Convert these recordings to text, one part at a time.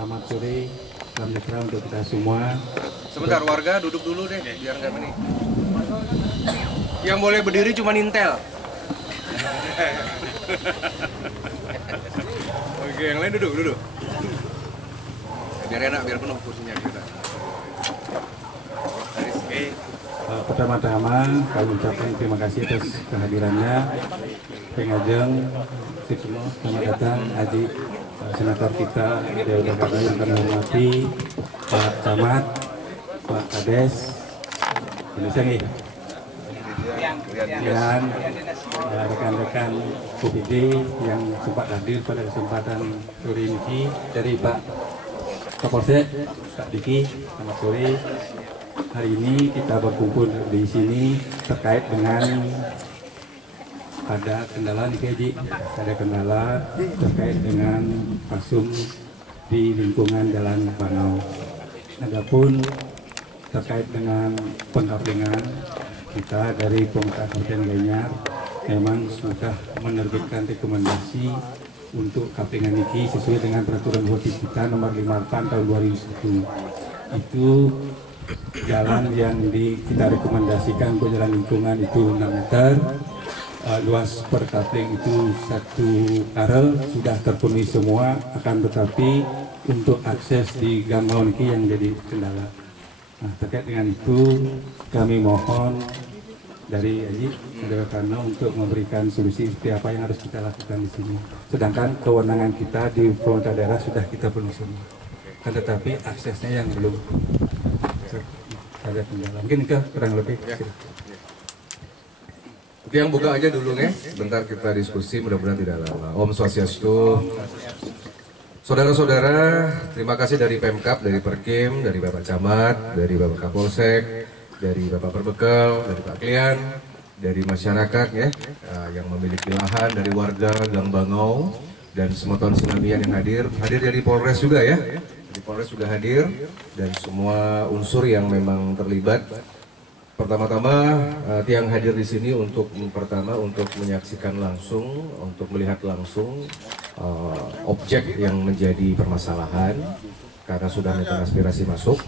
selamat sore, salam sejahtera untuk kita semua. Sebentar, warga duduk dulu deh, biar nggak ini. Yang boleh berdiri cuma Intel. Oke, yang lain duduk. Biar enak, biar penuh kursinya kita. Pertama-tama kami ucapkan terima kasih atas kehadirannya. Pengajeng, semua selamat datang adik senator kita Dewa Karna yang kami hormati, Pak Camat, Pak Kades, Indonesia nih, dan rekan-rekan UPD yang sempat hadir pada kesempatan sore ini dari Pak Kapolsek, Pak Diki, selamat sore. Hari ini kita berkumpul di sini terkait dengan ada kendala nih Ji, ada kendala terkait dengan pasum di lingkungan Jalan Bangau. Adapun terkait dengan pengkaplingan, kita dari pemerintah Kabupaten Gianyar memang sudah menerbitkan rekomendasi untuk kaplingan ini sesuai dengan peraturan Bupati kita nomor 58 tahun 2001. Itu jalan yang kita rekomendasikan untuk jalan lingkungan itu 6 meter. Luas per kapling itu 1 karel sudah terpenuhi semua, akan tetapi untuk akses di Gang Mauniki yang jadi kendala. Nah, terkait dengan itu kami mohon dari Haji Dewa Karna untuk memberikan solusi seperti apa yang harus kita lakukan di sini. Sedangkan kewenangan kita di pemerintah daerah sudah kita penuhi semua, kan tetapi aksesnya yang belum ada kendala. Mungkin ke kurang lebih. Yang buka aja dulu nih, bentar kita diskusi, mudah-mudahan tidak lama. Om Swastiastu. Saudara-saudara, terima kasih dari Pemkab, dari Perkim, dari Bapak Camat, dari Bapak Kapolsek, dari Bapak Perbekal, dari Pak Klian, dari masyarakat ya, yang memiliki lahan, dari warga Gang Bangau, dan semua tahun Sinamian yang hadir dari Polres juga ya. Dari Polres juga hadir, dan semua unsur yang memang terlibat. Pertama-tama tiang hadir di sini untuk menyaksikan langsung, untuk melihat langsung objek yang menjadi permasalahan karena sudah minta aspirasi masuk.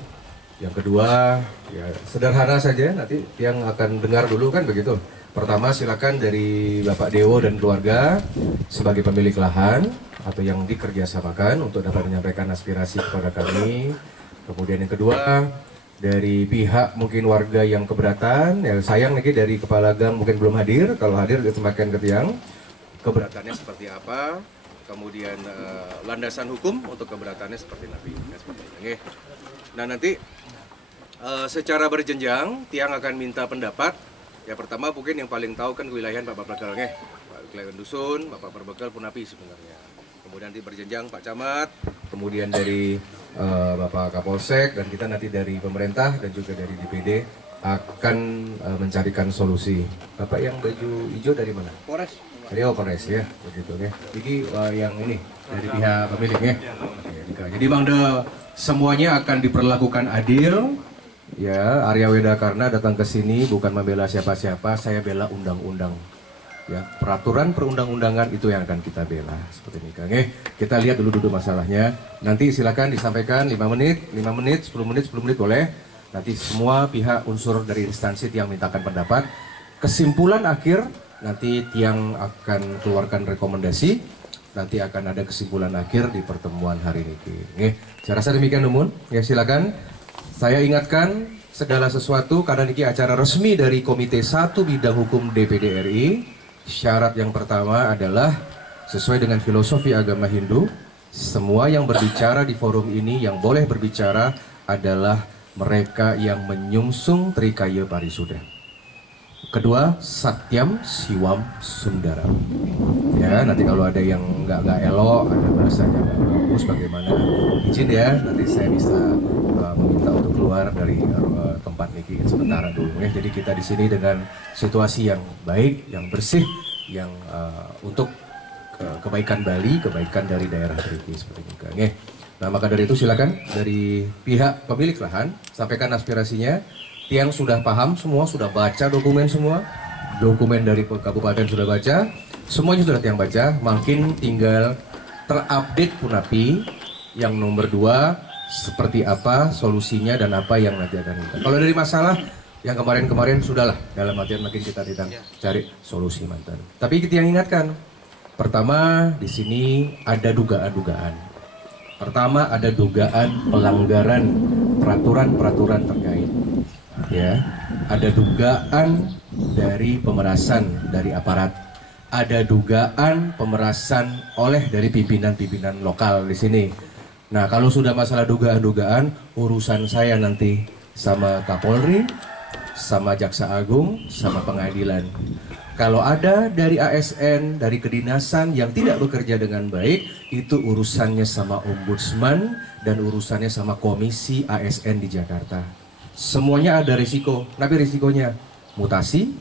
Yang kedua, ya sederhana saja, nanti tiang akan dengar dulu kan begitu. Pertama silakan dari Bapak Dewo dan keluarga sebagai pemilik lahan atau yang dikerjasamakan untuk dapat menyampaikan aspirasi kepada kami. Kemudian yang kedua, dari pihak mungkin warga yang keberatan, ya sayang nih dari kepala gang mungkin belum hadir, kalau hadir ditempatkan ke tiang, keberatannya seperti apa, kemudian landasan hukum untuk keberatannya seperti nabi, seperti ini. Nah nanti secara berjenjang tiang akan minta pendapat. Ya pertama mungkin yang paling tahu kan kewilayahan Bapak Perbekal nih, Pak Klian Dusun, Bapak Perbekal Punapi sebenarnya. Kemudian nanti berjenjang Pak Camat, kemudian dari Bapak Kapolsek, dan kita nanti dari pemerintah dan juga dari DPD akan mencarikan solusi. Bapak yang baju hijau dari mana? Polres. Dari Polres ya, begitu ya. Jadi yang ini dari pihak pemiliknya. Jadi Bangda semuanya akan diperlakukan adil. Ya, Arya Weda Karna datang ke sini bukan membela siapa-siapa, saya bela undang-undang. Ya, peraturan perundang-undangan itu yang akan kita bela seperti ini Kang. Kita lihat dulu masalahnya. Nanti silakan disampaikan 5 menit, 5 menit, 10 menit, 10 menit boleh. Nanti semua pihak unsur dari instansi yang mintakan pendapat. Kesimpulan akhir nanti tiang akan keluarkan rekomendasi. Nanti akan ada kesimpulan akhir di pertemuan hari ini. Saya rasa demikian Numun. Ya silakan. Saya ingatkan segala sesuatu karena ini acara resmi dari Komite 1 Bidang Hukum DPD RI. Syarat yang pertama adalah sesuai dengan filosofi agama Hindu, semua yang berbicara di forum ini yang boleh berbicara adalah mereka yang menyungsung Trikaya Parisuda. Kedua, Satyam Siwam Sundara. Ya, nanti kalau ada yang nggak elok, ada bahasanya nggak bagus, bagaimana? Izin ya, nanti saya bisa meminta untuk keluar dari tempat niki sementara dulu ya. Jadi kita di sini dengan situasi yang baik, yang bersih, yang untuk kebaikan Bali, kebaikan dari daerah Triki seperti itu. Nah maka dari itu silakan dari pihak pemilik lahan sampaikan aspirasinya. Tiang sudah paham semua, sudah baca dokumen semua, dokumen dari kabupaten sudah baca, semuanya sudah tiang baca. Makin tinggal terupdate Punapi yang nomor 2 seperti apa solusinya dan apa yang nanti akan kita. Kalau dari masalah yang kemarin-kemarin sudahlah, dalam artian makin kita tidak cari solusi mantan. Tapi kita yang ingatkan, pertama di sini ada dugaan-dugaan. Pertama ada dugaan pelanggaran peraturan-peraturan terkait. Ya, ada dugaan dari pemerasan dari aparat. Ada dugaan pemerasan oleh dari pimpinan-pimpinan lokal di sini. Nah, kalau sudah masalah dugaan-dugaan, urusan saya nanti sama Kapolri, sama Jaksa Agung, sama pengadilan. Kalau ada dari ASN, dari kedinasan yang tidak bekerja dengan baik, itu urusannya sama Ombudsman dan urusannya sama Komisi ASN di Jakarta. Semuanya ada risiko, tapi risikonya mutasi,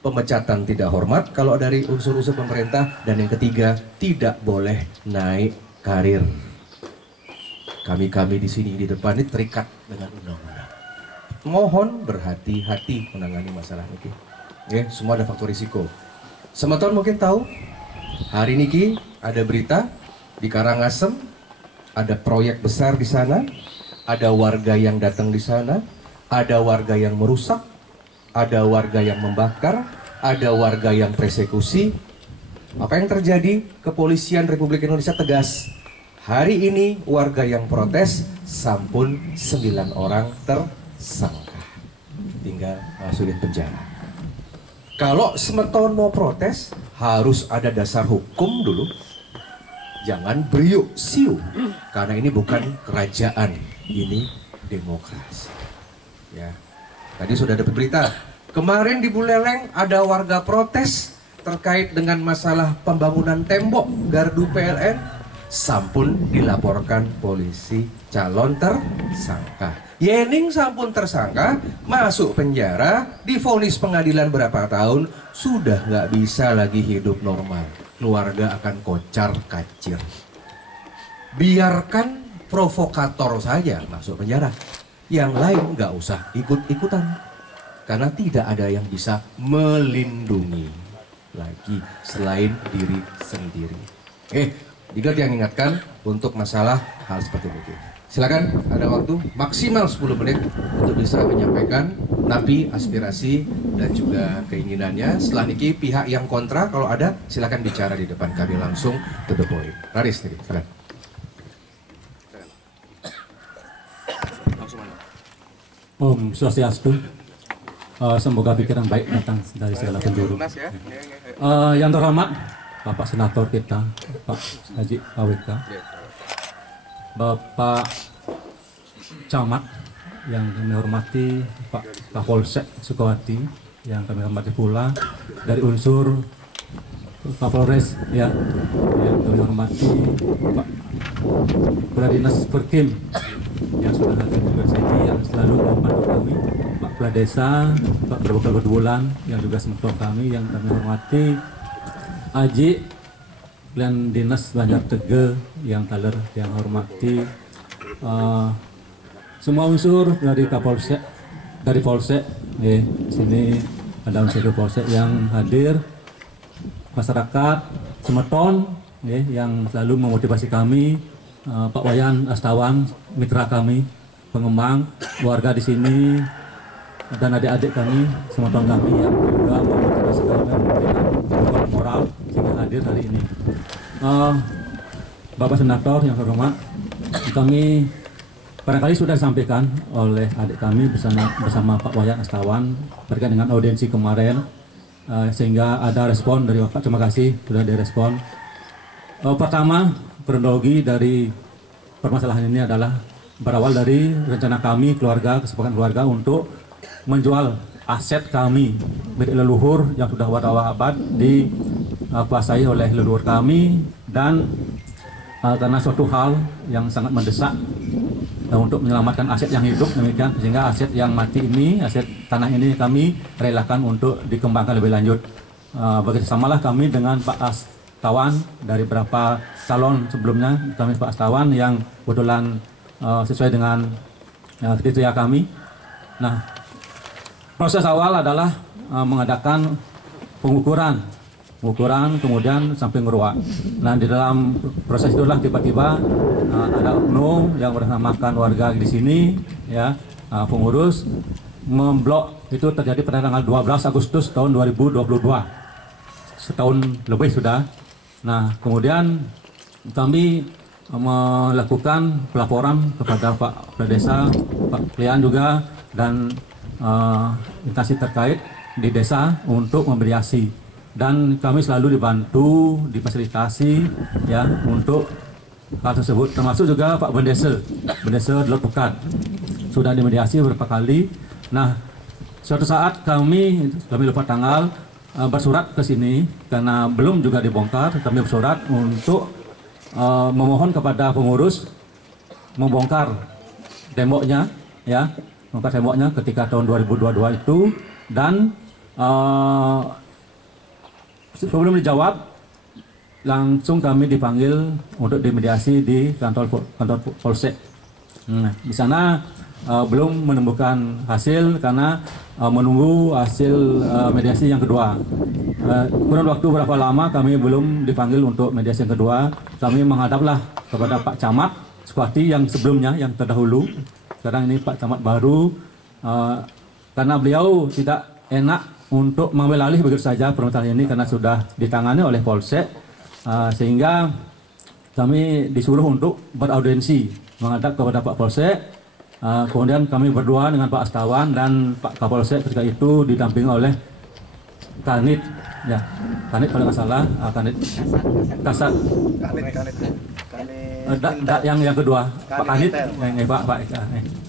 pemecatan tidak hormat kalau dari unsur-unsur pemerintah, dan yang ketiga tidak boleh naik karir. Kami di sini di depan ini terikat dengan undang-undang. Mohon berhati-hati menangani masalah ini. Ya, semua ada faktor risiko. Semeton mungkin tahu, hari ini ada berita di Karangasem, ada proyek besar di sana, ada warga yang datang di sana, ada warga yang merusak, ada warga yang membakar, ada warga yang persekusi. Apa yang terjadi? Kepolisian Republik Indonesia tegas. Hari ini warga yang protes, sampun 9 orang tersangka. Tinggal masukin penjara. Kalau Semeton mau protes, harus ada dasar hukum dulu. Jangan beriuk siu, karena ini bukan kerajaan, ini demokrasi. Ya, tadi sudah dapat berita. Kemarin di Buleleng ada warga protes terkait dengan masalah pembangunan tembok gardu PLN. Sampun dilaporkan polisi, calon tersangka. Yening sampun tersangka, masuk penjara, divonis pengadilan berapa tahun, sudah nggak bisa lagi hidup normal. Keluarga akan kocar kacir. Biarkan provokator saja masuk penjara. Yang lain nggak usah ikut-ikutan. Karena tidak ada yang bisa melindungi lagi selain diri sendiri. Juga yang ingatkan untuk masalah hal seperti itu. Silakan, ada waktu maksimal 10 menit untuk bisa menyampaikan napi aspirasi dan juga keinginannya. Setelah niki pihak yang kontra kalau ada silakan bicara di depan kami langsung to the point. Raris nih, silakan. Om Swastiastu. Semoga pikiran baik datang dari segala penjuru. Yang terhormat Bapak Senator kita, Pak Haji AWK, Bapak Camat yang kami hormati, Pak Kapolsek Sukawati yang kami hormati pula, dari unsur Kapolres ya, yang kami hormati, Pak Kepala Dinas Perkim yang sudah hadir juga sini, yang selalu membantu kami, Pak Kepala Desa, Pak Berbekal Berbulan yang juga semeton kami yang kami hormati, Aji dan Dinas Banjar Tege yang taler yang hormati, semua unsur dari Kapolsek, dari Polsek, sini ada unsur Polsek yang hadir, masyarakat Semeton yang selalu memotivasi kami, Pak Wayan Astawan, mitra kami, pengembang, warga di sini dan adik-adik kami, Semeton kami yang juga memotivasi kami memberikan moral sehingga hadir hari ini. Bapak Senator yang terhormat, kami barangkali sudah disampaikan oleh adik kami bersama Pak Wayan Astawan berkaitan dengan audiensi kemarin, sehingga ada respon dari Bapak. Terima kasih sudah direspon. Pertama, kronologi dari permasalahan ini adalah berawal dari rencana kami keluarga, kesepakatan keluarga untuk menjual aset kami milik leluhur yang sudah abad dikuasai oleh leluhur kami, dan karena suatu hal yang sangat mendesak untuk menyelamatkan aset yang hidup demikian, sehingga aset yang mati ini, aset tanah ini kami relakan untuk dikembangkan lebih lanjut. Bekerjasamalah kami dengan Pak Astawan dari beberapa calon sebelumnya, kami Pak Astawan yang kebetulan sesuai dengan kriteria kami. Nah, proses awal adalah mengadakan pengukuran pengukuran, kemudian sampai ngeruak. Nah, di dalam proses itulah tiba-tiba ada oknum yang bernamakan warga di sini, ya, pengurus memblok. Itu terjadi pada tanggal 12 Agustus tahun 2022, setahun lebih sudah. Nah, kemudian kami melakukan pelaporan kepada Pak Kepala Desa, Pak Klian juga, dan instansi terkait di desa untuk memediasi. Dan kami selalu dibantu, difasilitasi, ya, untuk hal tersebut. Termasuk juga Pak Bendesa Delot Pekat sudah dimediasi beberapa kali. Nah, suatu saat kami lupa tanggal, bersurat ke sini karena belum juga dibongkar. Kami bersurat untuk memohon kepada pengurus membongkar temboknya, ya, membongkar temboknya ketika tahun 2022 itu. Dan sebelum dijawab, langsung kami dipanggil untuk dimediasi di kantor Polsek. Nah, di sana belum menemukan hasil karena menunggu hasil mediasi yang kedua. Kurang waktu berapa lama kami belum dipanggil untuk mediasi yang kedua. Kami menghadaplah kepada Pak Camat Sukwati yang sebelumnya, yang terdahulu. Sekarang ini Pak Camat baru, karena beliau tidak enak untuk mengambil alih begitu saja permasalahan ini karena sudah ditangani oleh Polsek, sehingga kami disuruh untuk beraudiensi menghadap kepada Pak Polsek. Kemudian kami berdua dengan Pak Astawan dan Pak Kapolsek ketika itu didampingi oleh Kanit, ya, Kanit kalau nggak salah, Kanit Kasat, yang kedua Pak Kanit, Pak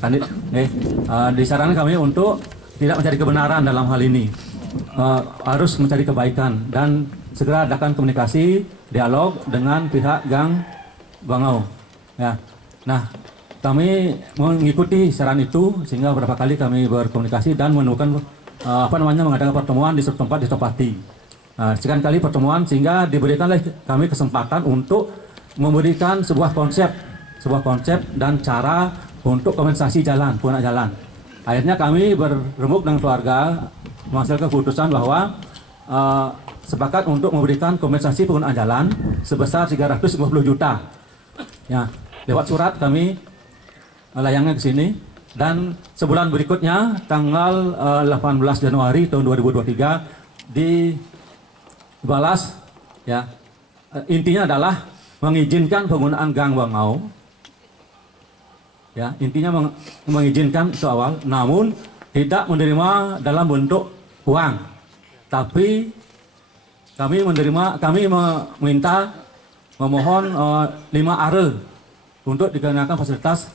Kanit. Disarankan kami untuk tidak mencari kebenaran dalam hal ini, harus mencari kebaikan dan segera adakan komunikasi dialog dengan pihak Gang Bangau, ya. Nah, kami mengikuti saran itu sehingga beberapa kali kami berkomunikasi dan menemukan mengadakan pertemuan di suatu tempat di Topati. Sekian kali pertemuan sehingga diberikanlah kami kesempatan untuk memberikan sebuah konsep dan cara untuk kompensasi jalan, pengguna jalan. Akhirnya kami berembuk dengan keluarga menghasilkan keputusan bahwa sepakat untuk memberikan kompensasi penggunaan jalan sebesar 350 juta. Ya, lewat surat kami layangnya ke sini, dan sebulan berikutnya tanggal 18 Januari tahun 2023 dibalas, ya. Intinya adalah mengizinkan penggunaan Gang Bangau. Ya, intinya mengizinkan itu awal, namun tidak menerima dalam bentuk uang. Tapi kami memohon 5 are untuk dikenakan fasilitas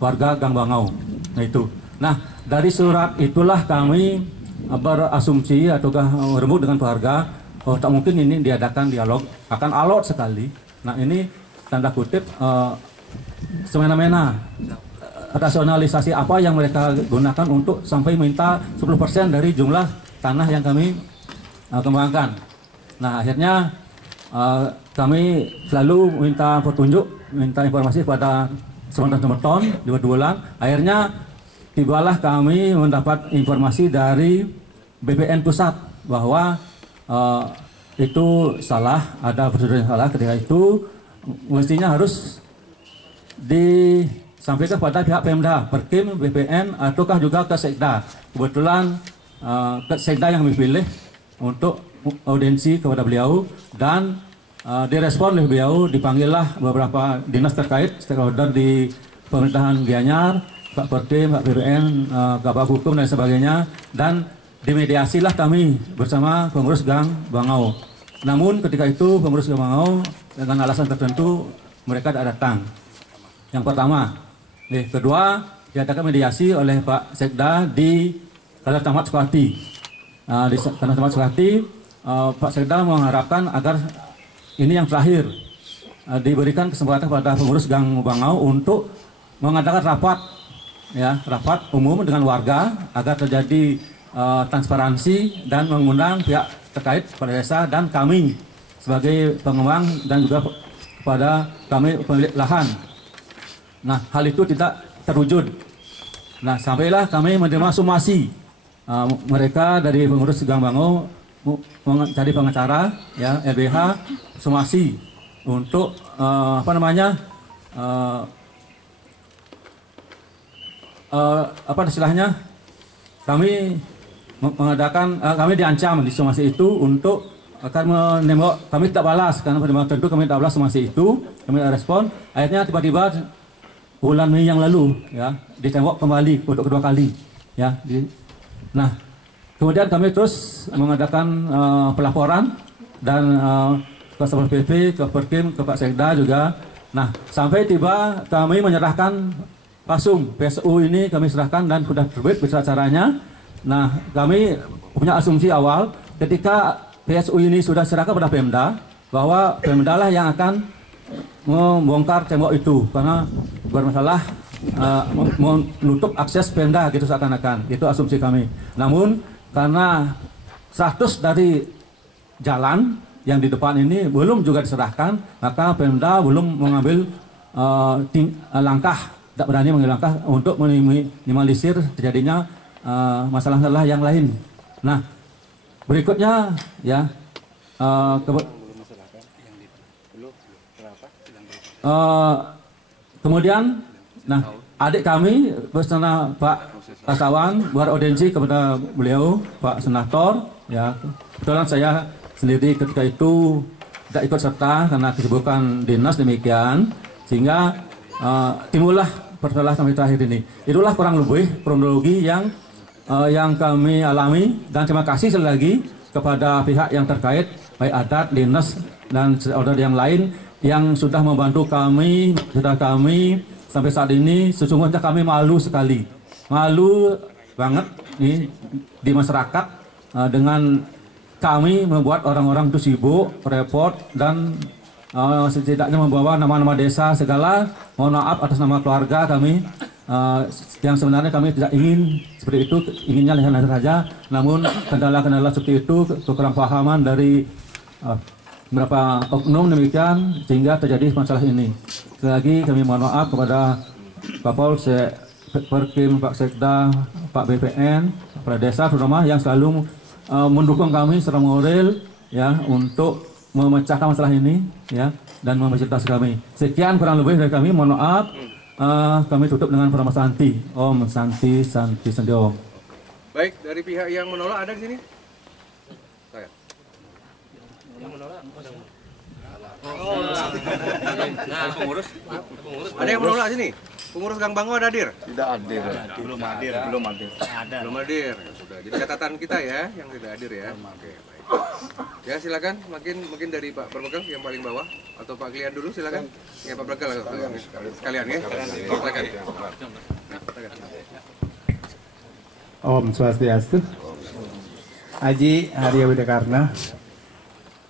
warga Gang Bangau. Nah itu. Nah, dari surat itulah kami berasumsi ataukah remuk dengan keluarga, oh tak mungkin ini diadakan dialog, akan alot sekali. Nah, ini tanda kutip semena-mena rasionalisasi apa yang mereka gunakan untuk sampai minta 10% dari jumlah tanah yang kami kembangkan. Nah, akhirnya kami selalu minta petunjuk, minta informasi pada semeton di bulan. Akhirnya tibalah kami mendapat informasi dari BPN pusat bahwa itu salah, ada prosedur yang salah. Ketika itu mestinya harus disampaikan kepada pihak Pemda, Perkim, BPN, ataukah juga ke Sekda. Kebetulan ke Sekda yang dipilih untuk audiensi kepada beliau, dan direspon oleh beliau. Dipanggillah beberapa dinas terkait, stakeholder di pemerintahan Gianyar, Pak Pertim, Pak BPN, Kabak Hukum dan sebagainya, dan dimediasilah kami bersama pengurus Gang Bangau. Namun ketika itu pengurus Gang Bangau dengan alasan tertentu mereka tidak datang. Yang pertama. Kedua, diadakan mediasi oleh Pak Sekda di Kantor Camat Sukwati. Di Kantor Camat Sukwati, Pak Sekda mengharapkan agar ini yang terakhir, diberikan kesempatan kepada pengurus Gang Bangau untuk mengadakan rapat, ya, rapat umum dengan warga agar terjadi transparansi dan mengundang pihak terkait pada desa dan kami sebagai pengembang dan juga kepada kami pemilik lahan. Nah, hal itu tidak terwujud. Nah, sampailah kami menerima somasi mereka dari pengurus Gang Bangau mencari pengacara ya LBH somasi untuk apa namanya apa istilahnya kami mengadakan kami diancam di somasi itu untuk akan menembak, kami tidak balas karena tentu kami tidak balas somasi itu, kami tidak respon. Akhirnya tiba-tiba bulan Mei yang lalu ya ditembak kembali untuk kedua kali ya. Nah kemudian kami terus mengadakan pelaporan dan ke Satpol PP, ke Perkim, ke Pak Sekda juga. Nah sampai tiba kami menyerahkan pasum PSU ini kami serahkan dan sudah terbit berita acaranya. Nah kami punya asumsi awal ketika PSU ini sudah serahkan pada Pemda bahwa Pemda lah yang akan membongkar tembok itu karena bermasalah menutup akses Pemda gitu seakan-akan, itu asumsi kami. Namun karena status dari jalan yang di depan ini belum juga diserahkan, maka Pemda belum mengambil langkah, tidak berani mengambil langkah untuk minimalisir terjadinya masalah-masalah yang lain. Nah berikutnya ya kemudian nah adik kami bersama Pak Kasawan buat audiensi kepada beliau Pak Senator ya. Kebetulan saya sendiri ketika itu tidak ikut serta karena kesibukan dinas demikian, sehingga timbullah persoalan sampai terakhir ini. Itulah kurang lebih kronologi yang kami alami, dan terima kasih sekali lagi kepada pihak yang terkait baik adat, dinas dan order yang lain yang sudah membantu kami, sampai saat ini. Sesungguhnya kami malu sekali, malu banget nih di masyarakat dengan kami membuat orang-orang itu sibuk, repot, dan setidaknya membawa nama-nama desa segala. Mohon maaf atas nama keluarga kami. Yang sebenarnya kami tidak ingin seperti itu, inginnya lihat saja. Namun kendala-kendala seperti itu, kekurang pahaman dari beberapa oknum demikian sehingga terjadi masalah ini. Sekali lagi kami mohon maaf kepada Pak Polsek, Perkim, Pak Sekda, Pak BPN, kepala desa terutama yang selalu mendukung kami secara moral ya untuk memecahkan masalah ini ya dan memfasilitasi kami. Sekian kurang lebih dari kami, mohon maaf. Kami tutup dengan Pranama Santi. Om Santi, Santi, Santi Om. Baik, dari pihak yang menolak ada di sini? Saya. Yang menolak? Nah, pengurus. Ada yang menolak sini? Pengurus Gang Bango ada hadir? Tidak hadir. Belum hadir. Belum hadir. Belum hadir. Ya, sudah. Jadi catatan kita ya yang tidak hadir ya. Oke, baik. Ya silakan, mungkin dari Pak Bermegang yang paling bawah atau Pak Klian dulu silakan. Ya Pak Bermegang sekalian ya. Silakan. Om Swastiastu. Aji Arya Widakarna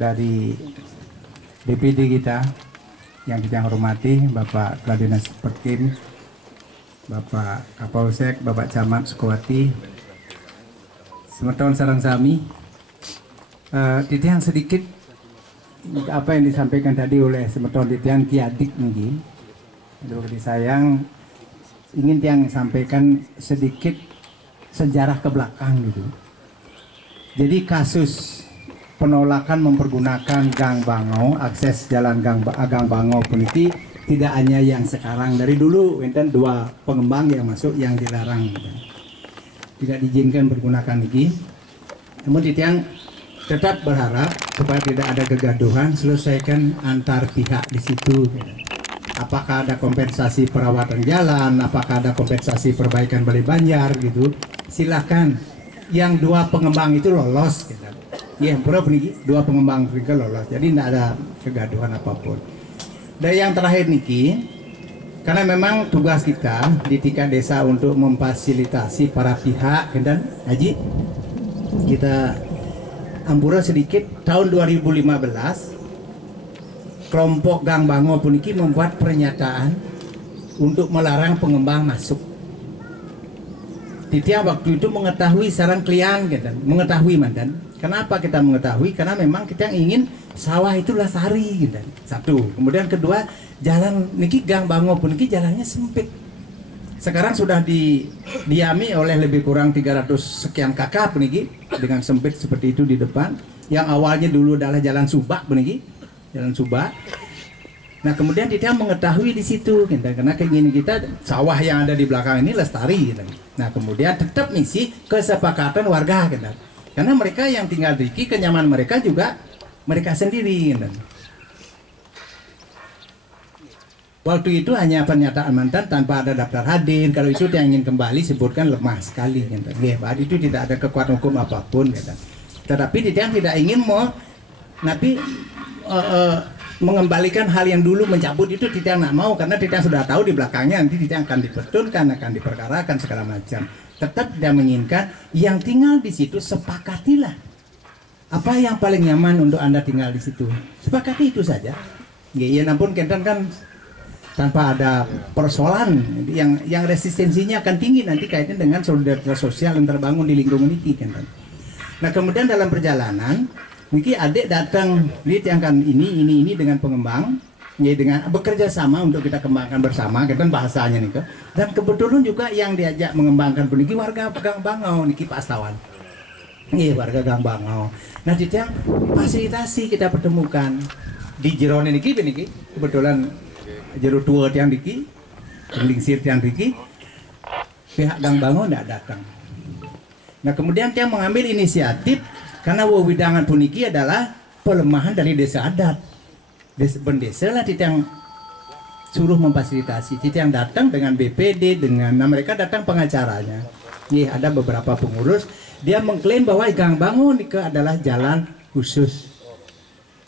dari DPD kita yang kita hormati, Bapak Kepala Dinas Perkim, Bapak Kapolsek, Bapak Camat Sukawati, semeton sarang sami. Titian sedikit apa yang disampaikan tadi oleh semeton Titian Kiadik mungkin. Aduh disayang ingin yang sampaikan sedikit sejarah ke belakang gitu. Jadi kasus penolakan mempergunakan Gang Bango, akses jalan Gang Bango pun itu tidak hanya yang sekarang, dari dulu enten dua pengembang yang masuk yang dilarang tidak diizinkan bergunakan lagi. Namun Titian tetap berharap supaya tidak ada kegaduhan, selesaikan antar pihak di situ. Apakah ada kompensasi perawatan jalan, apakah ada kompensasi perbaikan Balai Banjar gitu, silakan. Yang dua pengembang itu lolos gitu. Ya, dua pengembang mereka lolos, jadi tidak ada kegaduhan apapun. Dan yang terakhir niki, karena memang tugas kita di tingkat desa untuk memfasilitasi para pihak, dan Haji kita ampura sedikit. Tahun 2015 kelompok Gang Bango pun ini membuat pernyataan untuk melarang pengembang masuk. Titia waktu itu mengetahui sarang klien gitu, mengetahui mantan. Kenapa kita mengetahui? Karena memang kita ingin sawah itu lestari gitu. Satu. Kemudian kedua, jalan niki Gang Bango pun niki jalannya sempit. sekarang sudah didiami oleh lebih kurang 300 sekian kakak peniki dengan sempit seperti itu di depan. Yang awalnya dulu adalah jalan Subak peniki, jalan Subak. Nah kemudian kita mengetahui di situ, karena keinginan kita sawah yang ada di belakang ini lestari. Nah kemudian tetap misi kesepakatan warga, karena mereka yang tinggal di sini kenyamanan mereka juga mereka sendiri. Waktu itu hanya pernyataan mantan tanpa ada daftar hadir. Kalau itu yang ingin kembali sebutkan lemah sekali. Itu tidak ada kekuatan hukum apapun. Tetapi dia tidak ingin mengembalikan hal yang dulu mencabut itu tidak nak mau, karena tidak sudah tahu di belakangnya nanti tidak akan dipertulkan, akan diperkarakan segala macam. Tetap tidak menginginkan yang tinggal di situ sepakatilah apa yang paling nyaman untuk Anda tinggal di situ. Sepakati itu saja. Ya nampun Kentan kan tanpa ada persoalan yang resistensinya akan tinggi nanti kaitannya dengan solidaritas sosial yang terbangun di lingkungan ini Kentan. Nah kemudian dalam perjalanan Niki adik datang, dia akan ini dengan pengembang, ya dengan bekerja sama untuk kita kembangkan bersama, kan bahasanya nih. Dan kebetulan juga yang diajak mengembangkan peniki warga Gang Bangau, niki Pak Astawan. Iya warga Gang Bangau. Nah dia fasilitasi kita pertemukan di Jerone niki, kebetulan jero tua tiang niki, lingsir tiang niki, pihak Gang Bangau tidak datang. Nah kemudian dia mengambil inisiatif. Karena wewidangan puniki adalah pelemahan dari desa adat. Desa lah yang suruh memfasilitasi. Yang datang dengan BPD, nah mereka datang pengacaranya. Ada beberapa pengurus. Dia mengklaim bahwa Gang Bangun adalah jalan khusus.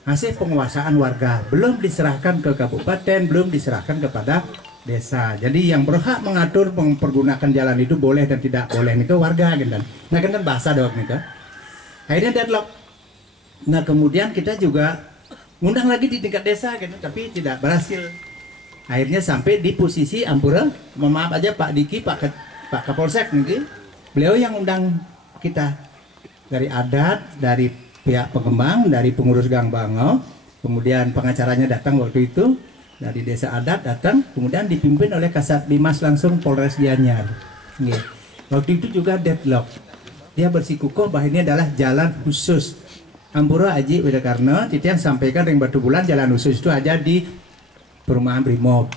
Hasil penguasaan warga. Belum diserahkan ke kabupaten, belum diserahkan kepada desa. Jadi yang berhak mengatur mempergunakan jalan itu boleh dan tidak boleh nih ke warga. Nah kan bahasa dok nih. Akhirnya deadlock. Nah kemudian kita juga ngundang lagi di tingkat desa gitu, tapi tidak berhasil. Akhirnya sampai di posisi Ampura, maaf aja Pak Diki, Pak Kapolsek nih, beliau yang undang kita dari adat, dari pihak pengembang, dari pengurus Gang Bangau, kemudian pengacaranya datang waktu itu dari desa adat datang, kemudian dipimpin oleh Kasat Bimas langsung Polres Gianyar. Waktu itu juga deadlock. Dia bersikukuh bahwa ini adalah jalan khusus. Ampura Aji Widakarna, Titian sampaikan ring Batu Bulan jalan khusus itu aja di perumahan Brimob.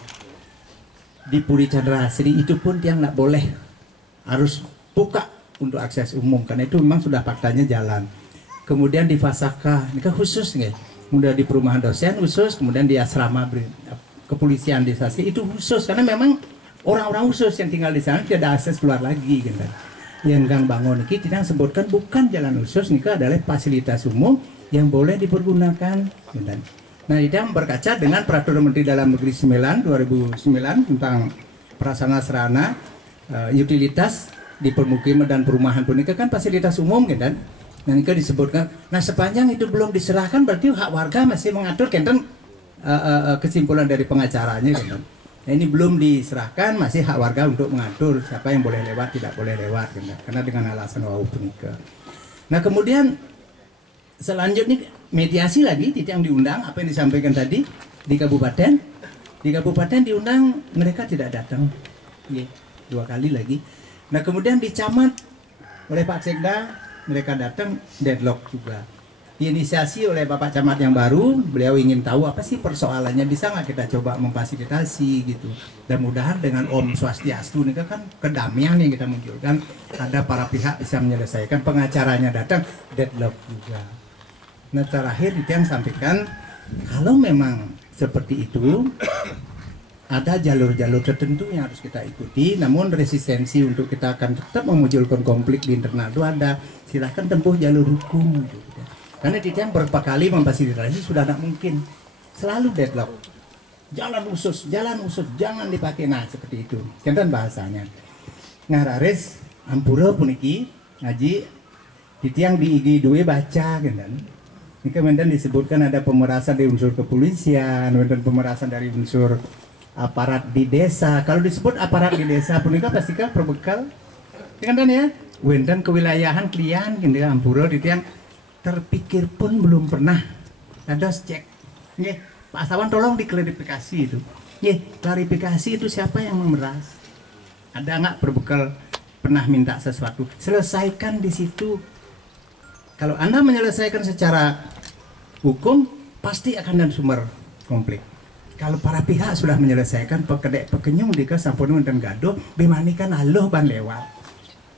Di Puri Chandra Asri itu pun dia nggak boleh, harus buka untuk akses umum karena itu memang sudah faktanya jalan. Kemudian di Fasaka, ini kan khusus nih. Kemudian di perumahan dosen khusus, kemudian di asrama kepolisian di Sasi itu khusus karena memang orang-orang khusus yang tinggal di sana tidak ada akses keluar lagi gitu. Yang Gang Bangun ini tidak sebutkan bukan jalan khusus, ini adalah fasilitas umum yang boleh dipergunakan. Nah, dia berkaca dengan Peraturan Menteri Dalam Negeri 9 2009 tentang prasarana sarana utilitas di permukiman dan perumahan pun ini kan fasilitas umum kan. Nah, ini disebutkan. Nah, sepanjang itu belum diserahkan berarti hak warga masih mengatur kan kesimpulan dari pengacaranya kan. Nah, ini belum diserahkan, masih hak warga untuk mengatur siapa yang boleh lewat, tidak boleh lewat, karena dengan alasan wau punika. Nah kemudian selanjutnya mediasi lagi, yang diundang, apa yang disampaikan tadi di kabupaten. Di kabupaten diundang, mereka tidak datang, 2 kali lagi. Nah kemudian di camat oleh Pak Sekda, mereka datang, deadlock juga. Diinisiasi oleh Bapak Camat yang baru, beliau ingin tahu apa sih persoalannya, bisa nggak kita coba memfasilitasi gitu. Dan mudahan dengan Om Swastiastu ini kan kedamaian yang kita munculkan, ada para pihak bisa menyelesaikan, pengacaranya datang, deadlock juga. Nah terakhir yang sampaikan, kalau memang seperti itu, ada jalur-jalur tertentu yang harus kita ikuti, namun resistensi untuk kita akan tetap memunculkan konflik di internal itu ada, silahkan tempuh jalur hukum gitu. Karena dia beberapa kali memfasilitasi sudah tidak mungkin, selalu deadlock. Jalan khusus, jangan dipakai. Nah seperti itu, kan bahasanya. Ngarares Ampura puniki ngaji titiang di IG 2 baca kan. Ini kemudian disebutkan ada pemerasan dari unsur kepolisian, dan pemerasan dari unsur aparat di desa. Kalau disebut aparat di desa punika pastikan perbekal, kan ya. Wendan kewilayahan klien gitu Ampura titiang terpikir pun belum pernah ada cek. Pak Astawan tolong diklarifikasi itu. Klarifikasi itu siapa yang memeras? Ada nggak berbekal pernah minta sesuatu? Selesaikan di situ. Kalau Anda menyelesaikan secara hukum, pasti akan ada sumber konflik. Kalau para pihak sudah menyelesaikan pekedek pekenyung dika sampun dan gaduh, bemanikan aloh ban lewat.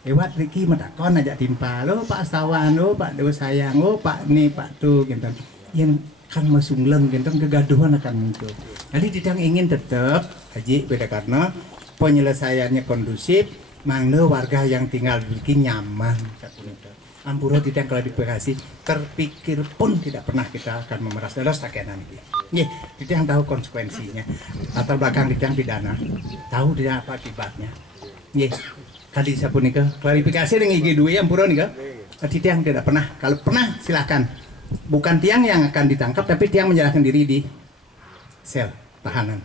Lewat Riki matakon ajak timpa lo Pak Astawan lo Pak Dewa Sayang lo Pak ni Pak tu gitu. Yang kan masungleng gitu kegaduhan akan muncul. Jadi tidak ingin tetap haji beda karena penyelesaiannya kondusif, mangga warga yang tinggal di Riki nyaman. Ampura tidak klarifikasi, terpikir pun tidak pernah kita akan memeras dalam sakenan ini. Nih, kita yang tahu konsekuensinya. Latar belakang kita yang pidana, tahu tidak apa akibatnya. Nih, kali saya pun nikah klarifikasi dengan IG2 yang pura nikah. Tidak yang tidak pernah. Kalau pernah silakan. Bukan tiang yang akan ditangkap, tapi tiang menyerahkan diri di sel tahanan.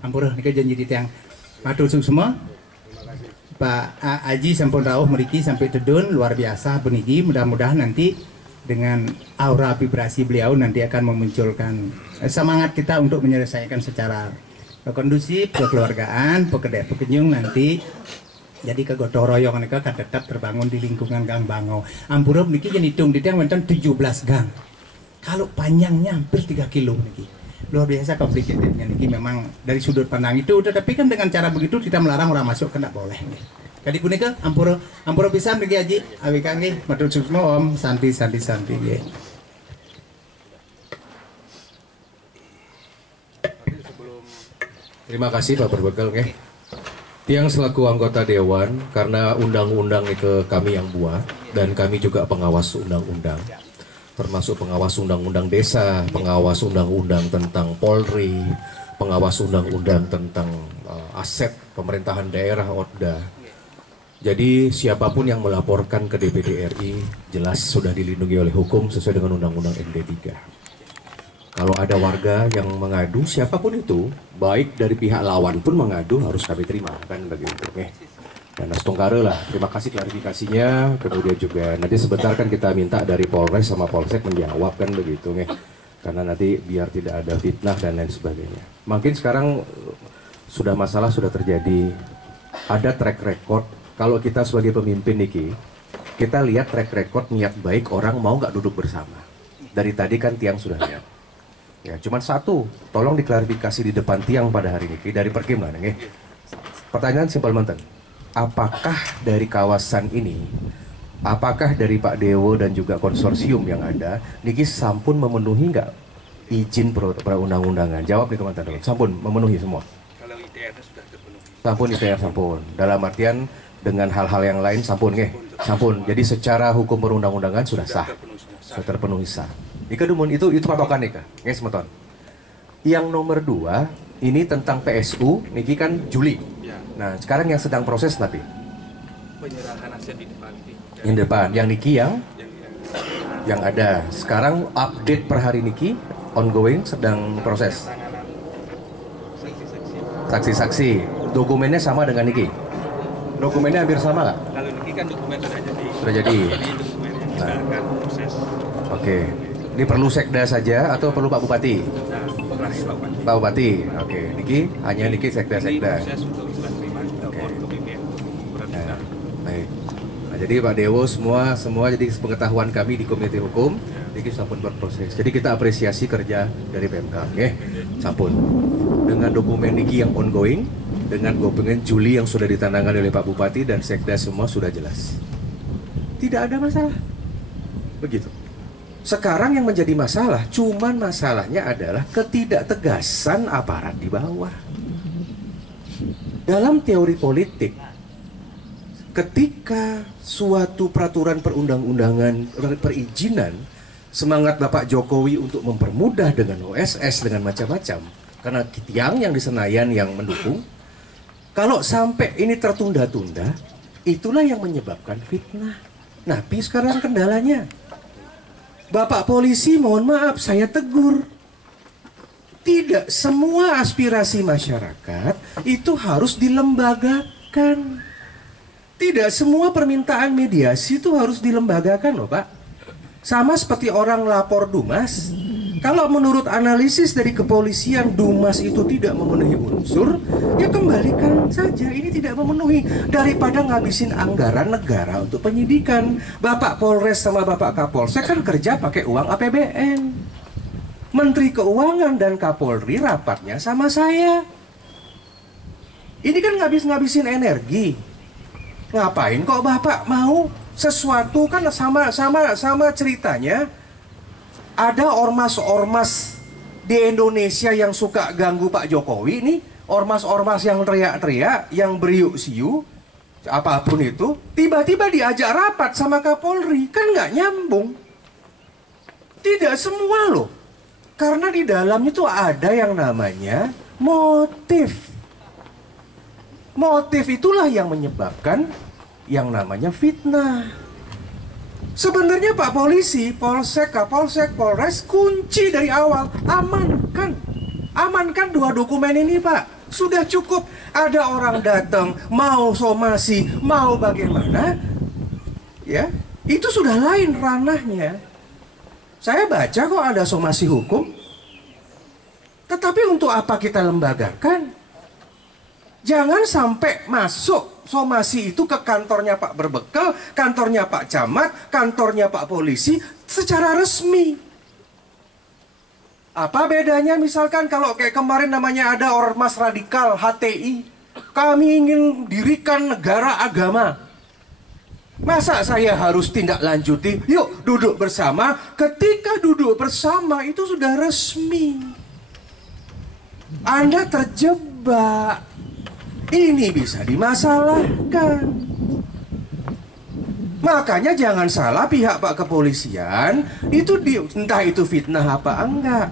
Ampura nikah janji di tiang. Matur semua. Pak Aji sampun rawuh meriki sampai tedun luar biasa benigi, mudah-mudahan nanti dengan aura vibrasi beliau nanti akan memunculkan semangat kita untuk menyelesaikan secara kondusif, kekeluargaan, pekedek pekenyung nanti jadi kegotong royong mereka akan tetap terbangun di lingkungan Gang Bangau. Ampura niki yang hitung di tiang wonten 17 gang. Kalau panjangnya hampir 3 kilo niki. Luar biasa komplikasinya niki memang dari sudut pandang itu, tetapi kan dengan cara begitu kita melarang orang masuk kan tidak boleh. Kadi punika ampura pisan niki Haji awi kangge matur suksma Om santi nggih. Terima kasih Pak Berbekal nggih. Tiang selaku anggota dewan karena undang-undang itu kami yang buat dan kami juga pengawas undang-undang. Termasuk pengawas undang-undang desa, pengawas undang-undang tentang Polri, pengawas undang-undang tentang aset pemerintahan daerah Otda. Jadi siapapun yang melaporkan ke DPD RI jelas sudah dilindungi oleh hukum sesuai dengan undang-undang MD3. Kalau ada warga yang mengadu siapapun itu, baik dari pihak lawan pun mengadu harus kami terima kan begitu. Dan Astungkara lah, terima kasih klarifikasinya. Kemudian juga nanti sebentar kan kita minta dari Polres sama Polsek menjawab kan begitu nih. Karena nanti biar tidak ada fitnah dan lain sebagainya. Mungkin sekarang sudah masalah sudah terjadi, ada track record. Kalau kita sebagai pemimpin Niki, kita lihat track record niat baik orang mau nggak duduk bersama. Dari tadi kan tiang sudah lihat. Ya, cuman satu, tolong diklarifikasi di depan tiang pada hari ini dari Perkim lah nih. Pertanyaan simpel menten. Apakah dari kawasan ini, apakah dari Pak Dewo dan juga konsorsium yang ada, niki sampun memenuhi nggak izin perundang-undangan? Jawab nih teman-teman, sampun memenuhi semua? Kalau ITR sudah terpenuhi. Sampun ITR sampun. Dalam artian dengan hal-hal yang lain sampun nggih? Sampun. Jadi secara hukum perundang-undangan sudah sah, sudah terpenuhi sah. Ika dumun itu patokan nih kak, nggih semeton. Yang nomor 2 ini tentang PSU, niki kan Juli. Nah, sekarang yang sedang proses tapi Penyerahan aset di depan. yang depan, yang niki yang ada. Sekarang update per hari niki ongoing sedang proses. Saksi-saksi, dokumennya sama dengan niki. Dokumennya hampir sama nggak? Kalau ini kan dokumen sudah jadi. Sudah jadi. Jadi dokumennya kita akan proses. Oke. Ini perlu sekda saja atau perlu Pak Bupati? Pak Bupati. Oke. Niki hanya niki sekda. Ini proses untuk serah terima kita mohon ke BPN. Nah, baik. Nah, jadi Pak Dewo semua jadi pengetahuan kami di Komite Hukum, niki sampun berproses. Jadi kita apresiasi kerja dari PMK, nggih. Sampun. Dengan dokumen niki yang ongoing, dengan dokumen Juli yang sudah ditandatangani oleh Pak Bupati dan sekda semua sudah jelas. Tidak ada masalah. Begitu. Sekarang yang menjadi masalah, cuman masalahnya adalah ketidaktegasan aparat di bawah. Dalam teori politik, ketika suatu peraturan perundang-undangan, perizinan, semangat Bapak Jokowi untuk mempermudah dengan OSS, dengan macam-macam, karena tiang yang di Senayan yang mendukung, kalau sampai ini tertunda-tunda, itulah yang menyebabkan fitnah. Nah, tapi sekarang kendalanya, Bapak polisi, mohon maaf, saya tegur. Tidak semua aspirasi masyarakat itu harus dilembagakan. Tidak semua permintaan mediasi itu harus dilembagakan loh Pak. Sama seperti orang lapor Dumas, Kalau menurut analisis dari kepolisian Dumas itu tidak memenuhi unsur, ya kembalikan saja, ini tidak memenuhi, daripada ngabisin anggaran negara untuk penyidikan. Bapak Polres sama Bapak Kapolsek kan kerja pakai uang APBN. Menteri Keuangan dan Kapolri rapatnya sama saya. Ini kan ngabisin energi. Ngapain kok Bapak mau sesuatu, kan sama ceritanya. Ada ormas-ormas di Indonesia yang suka ganggu Pak Jokowi nih, ormas-ormas yang teriak-teriak, yang beriuk-siu, apapun itu, tiba-tiba diajak rapat sama Kapolri, kan nggak nyambung. Tidak semua loh, karena di dalamnya tuh ada yang namanya motif. Motif itulah yang menyebabkan yang namanya fitnah. Sebenarnya Pak Polisi, Polsek, Kapolsek, Polres, kunci dari awal, amankan dua dokumen ini Pak. Sudah cukup. Ada orang datang, mau somasi, mau bagaimana, ya, itu sudah lain ranahnya. Saya baca kok ada somasi hukum, tetapi untuk apa kita lembagakan? Jangan sampai masuk somasi itu ke kantornya Pak Berbekal, kantornya Pak Camat, kantornya Pak Polisi secara resmi. Apa bedanya misalkan kalau kayak kemarin namanya ada ormas radikal HTI, kami ingin dirikan negara agama. Masa saya harus tindak lanjuti? Yuk duduk bersama. Ketika duduk bersama itu sudah resmi. Anda terjebak. Ini bisa dimasalahkan. Makanya jangan salah pihak Pak Kepolisian, itu entah itu fitnah apa enggak.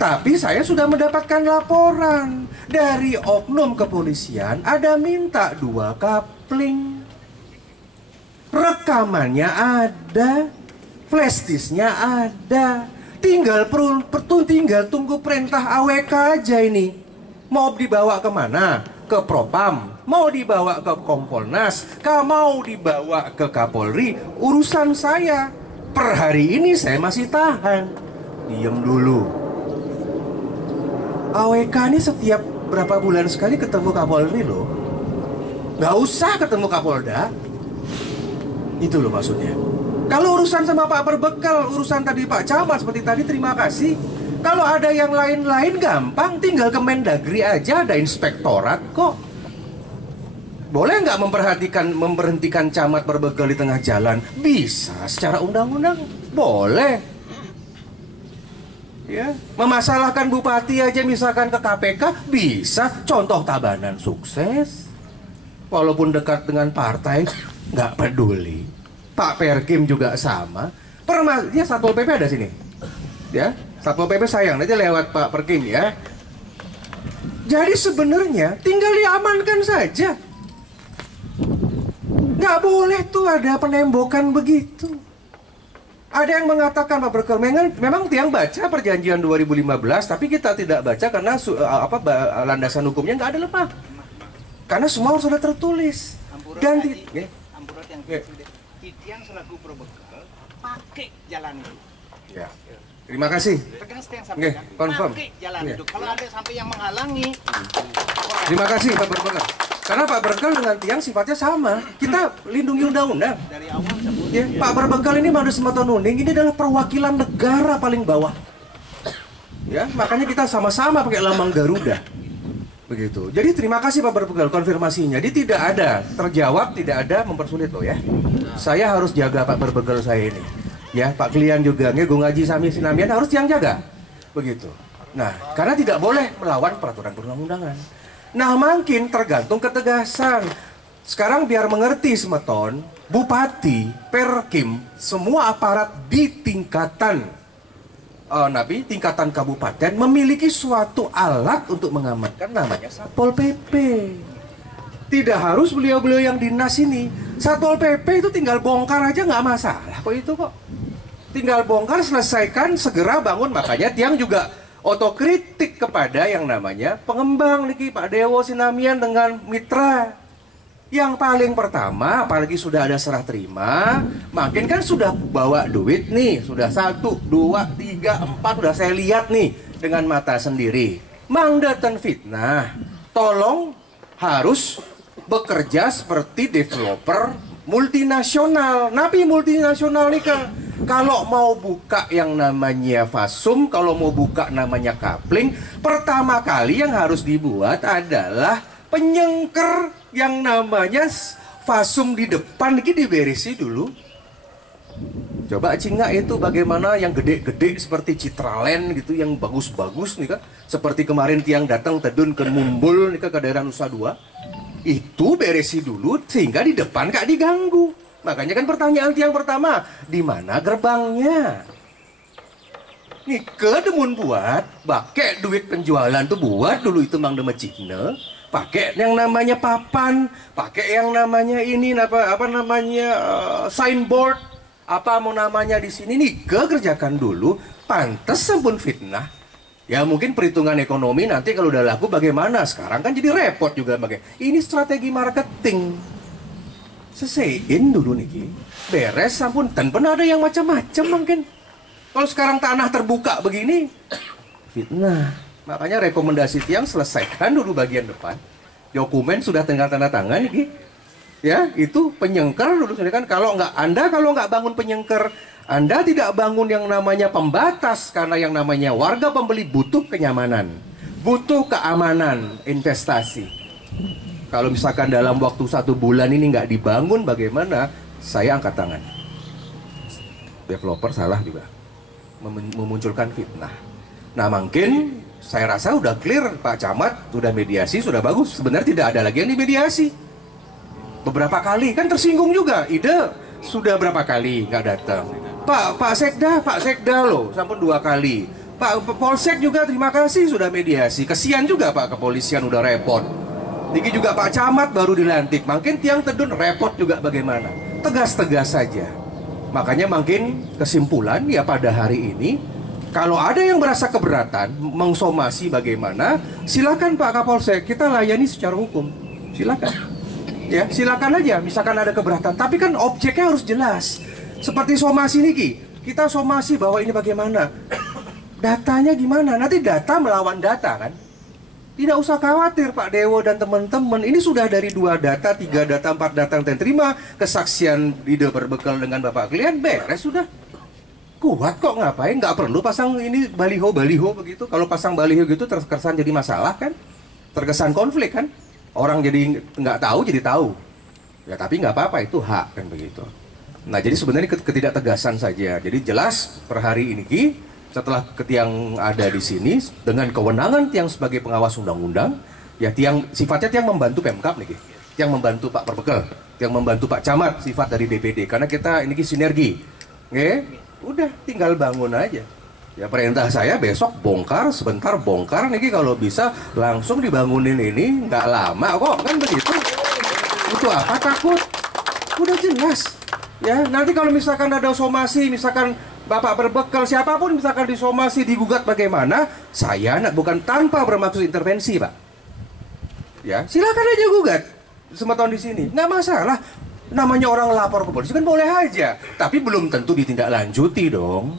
Tapi saya sudah mendapatkan laporan dari oknum kepolisian, ada minta 2 kapling. Rekamannya ada, flash disknya ada. Tinggal tunggu perintah AWK aja ini. Mau dibawa kemana? Ke Propam, mau dibawa ke Kompolnas, mau dibawa ke Kapolri, urusan saya. Per hari ini saya masih tahan. Diem dulu. AWK ini setiap berapa bulan sekali ketemu Kapolri loh. Nggak usah ketemu Kapolda. Itu loh maksudnya. Kalau urusan sama Pak Berbekal, urusan tadi Pak Camat seperti tadi, terima kasih. Kalau ada yang lain-lain gampang, tinggal ke Mendagri aja, ada inspektorat kok. Boleh nggak memberhentikan camat Berbekal di tengah jalan? Bisa secara undang-undang, boleh. Ya, memasalahkan bupati aja misalkan ke KPK, bisa. Contoh Tabanan sukses. Walaupun dekat dengan partai, nggak peduli. Pak Perkim juga sama. Ya, Satpol PP ada sini. Ya. Satpol PP sayang, nanti lewat Pak Perkim ya. Jadi sebenarnya tinggal diamankan saja. Nggak boleh tuh ada penembokan begitu. Ada yang mengatakan Pak Berkel, memang tiang baca perjanjian 2015, tapi kita tidak baca karena landasan hukumnya nggak ada lemah. Karena semua sudah tertulis. Dan Titian selaku Berbekal pakai jalan itu. Ya. Terima kasih. Tegas yang sampaikan. Confirm. Pakai jalan itu. Kalau ada sampai yang menghalangi. Terima kasih Pak Berbekal. Karena Pak Berbekal dengan tiang sifatnya sama. Kita lindungi undang-undang. Dari awal sebut. Ya, Pak Berbekal ini Madu Sematonuning ini adalah perwakilan negara paling bawah. Ya, makanya kita sama-sama pakai lambang Garuda. Begitu. Jadi terima kasih Pak Berbekal konfirmasinya. Jadi tidak ada terjawab, tidak ada mempersulit loh ya. Saya harus jaga Pak Berbekal saya ini. Ya, Pak Klian juga, Gung Haji Sami Sinamian harus yang jaga. Begitu. Nah, karena tidak boleh melawan peraturan perundang-undangan. Nah, makin tergantung ketegasan. Sekarang biar mengerti Semeton, Bupati, Perkim, semua aparat di tingkatan tingkatan kabupaten memiliki suatu alat untuk mengamankan, namanya Satpol PP. Tidak harus beliau-beliau yang dinas ini. Satpol PP itu tinggal bongkar aja nggak masalah kok itu kok. Tinggal bongkar, selesaikan, segera bangun. Makanya tiang juga otokritik kepada yang namanya pengembang niki Pak Dewo Sinamian dengan mitra. Yang paling pertama, apalagi sudah ada serah terima, makin kan sudah bawa duit nih, sudah 1, 2, 3, 4, sudah saya lihat nih dengan mata sendiri. Mang datang fitnah, tolong harus bekerja seperti developer multinasional. Napi multinasional nih Kak. Kalau mau buka yang namanya Fasum, kalau mau buka namanya Kapling, pertama kali yang harus dibuat adalah penyengker yang namanya Fasum di depan ini diberisi dulu. Coba Cingak itu bagaimana yang gede-gede seperti Citraland gitu, yang bagus-bagus nih Kak. Seperti kemarin tiang datang tedun ke Mumbul nih Kak, ke daerah Nusa Dua. Itu beresi dulu sehingga di depan Kak diganggu. Makanya kan pertanyaan tiang pertama, di mana gerbangnya? Nih ke demun buat, pakai duit penjualan tuh buat dulu itu Mang Demet Cigna, pakai yang namanya papan, pakai yang namanya ini apa namanya signboard, apa mau namanya di sini nih kerjakan dulu, pantes sampun fitnah. Ya mungkin perhitungan ekonomi nanti kalau udah laku bagaimana, sekarang kan jadi repot juga ini strategi marketing. Selesaiin dulu nih, beres sampun, dan pernah ada yang macam-macam mungkin. Kalau sekarang tanah terbuka begini, fitnah. Makanya rekomendasi tiang selesaikan dulu bagian depan. Dokumen sudah tinggal tanda tangan nih, ya itu penyengker dulu. Kan kalau nggak bangun penyengker, Anda tidak bangun yang namanya pembatas, karena yang namanya warga pembeli butuh kenyamanan, butuh keamanan investasi. Kalau misalkan dalam waktu 1 bulan ini nggak dibangun, bagaimana? Saya angkat tangan. Developer salah juga, memunculkan fitnah. Nah mungkin saya rasa udah clear, Pak Camat sudah mediasi, sudah bagus. Sebenarnya tidak ada lagi yang dimediasi. Beberapa kali kan tersinggung juga, ide sudah berapa kali nggak datang. Pak Sekda loh, sampun 2 kali. Pak Polsek juga terima kasih sudah mediasi. Kesian juga Pak Kepolisian udah repot. Niki juga Pak Camat baru dilantik, makin tiang tedun repot juga bagaimana. Tegas-tegas saja. Makanya makin kesimpulan ya pada hari ini, kalau ada yang merasa keberatan, mengsomasi bagaimana, silakan Pak Kapolsek, kita layani secara hukum. Silakan. Ya, silakan aja misalkan ada keberatan, tapi kan objeknya harus jelas. Seperti somasi niki, kita somasi bahwa ini bagaimana. Datanya gimana? Nanti data melawan data kan? Tidak usah khawatir Pak Dewo dan teman-teman. Ini sudah dari 2 data, 3 data, 4 data yang terima. Kesaksian ide berbekal dengan Bapak klien, beres sudah. Kuat kok, ngapain? Nggak perlu pasang ini baliho-baliho begitu. Kalau pasang baliho gitu terkesan jadi masalah kan? Terkesan konflik kan? Orang jadi nggak tahu jadi tahu. Ya tapi nggak apa-apa, itu hak kan begitu. Nah jadi sebenarnya ketidaktegasan saja. Jadi jelas per hari ini setelah tiang ada di sini dengan kewenangan tiang sebagai pengawas undang-undang, ya tiang sifatnya tiang membantu Pemkab nih, tiang membantu Pak Perbekel, tiang membantu Pak Camat sifat dari DPD karena kita ini sinergi, udah tinggal bangun aja. Ya perintah saya besok bongkar, sebentar bongkar nih kalau bisa langsung dibangunin ini nggak lama kok kan begitu. Untuk apa takut? Udah jelas. Ya nanti kalau misalkan ada somasi, misalkan Bapak Berbekal siapapun misalkan disomasi digugat bagaimana, saya bukan tanpa bermaksud intervensi Pak. Ya silakan aja gugat semua tahun di sini, nggak masalah. Namanya orang lapor ke polisi kan boleh aja, tapi belum tentu ditindaklanjuti dong.